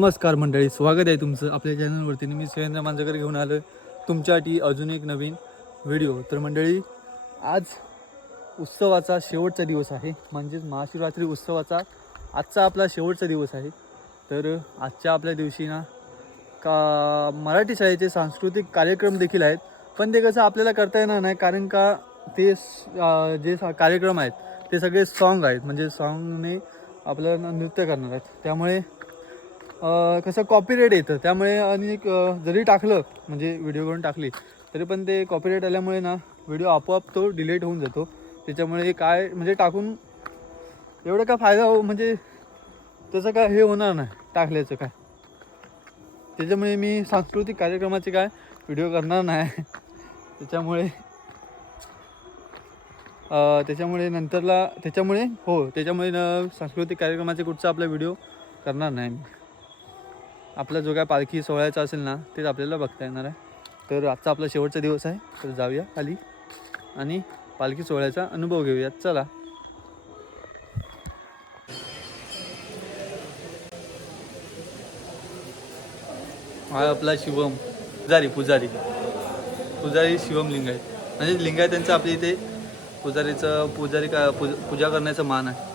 नमस्कार मंडळी, स्वागत आहे तुमचं आपल्या चॅनलवरती. मी सुरेंद्र मांजकर घेऊन आलो तुमच्यासाठी अजून एक नवीन व्हिडिओ. तर मंडळी, आज उत्सवाचा शेवटचा दिवस आहे, म्हणजेच महाशिवरात्री उत्सवाचा आजचा आपला शेवटचा दिवस आहे. तर आजच्या आपल्या दिवशी ना का मराठी शाळेचे सांस्कृतिक कार्यक्रम देखील आहेत, पण ते कसं आपल्याला करता येणार नाही, कारण का ते जे कार्यक्रम आहेत ते सगळे सॉन्ग आहेत, म्हणजे सॉन्गने आपल्याला नृत्य करणार आहेत. त्यामुळे कसं कॉपीराईट येतं, त्यामुळे आणि जरी टाकलं म्हणजे व्हिडिओ करून टाकली तरी पण ते कॉपीराईट आल्यामुळे ना व्हिडिओ आपोआप तो डिलीट होऊन जातो. त्याच्यामुळे काय म्हणजे टाकून एवढं काय फायदा म्हणजे त्याचं काय हे होणार नाही टाकल्याचं काय. त्याच्यामुळे मी सांस्कृतिक कार्यक्रमाचे काय व्हिडिओ करणार नाही. त्याच्यामुळे त्याच्यामुळे सांस्कृतिक कार्यक्रमाचे कुठचा आपला व्हिडिओ करणार नाही मी. आपला जो काय पालखी सोहळ्याचा असेल ना तेच आपल्याला बघता येणार आहे. तर आजचा आपला शेवटचा दिवस आहे, तर जाऊया खाली आणि पालखी सोहळ्याचा अनुभव घेऊयात. चला. हा आपला शिवम पुजारी शिवम लिंगायत, म्हणजे लिंगायतांचं आपल्या इथे पूजा करण्याचा मान आहे.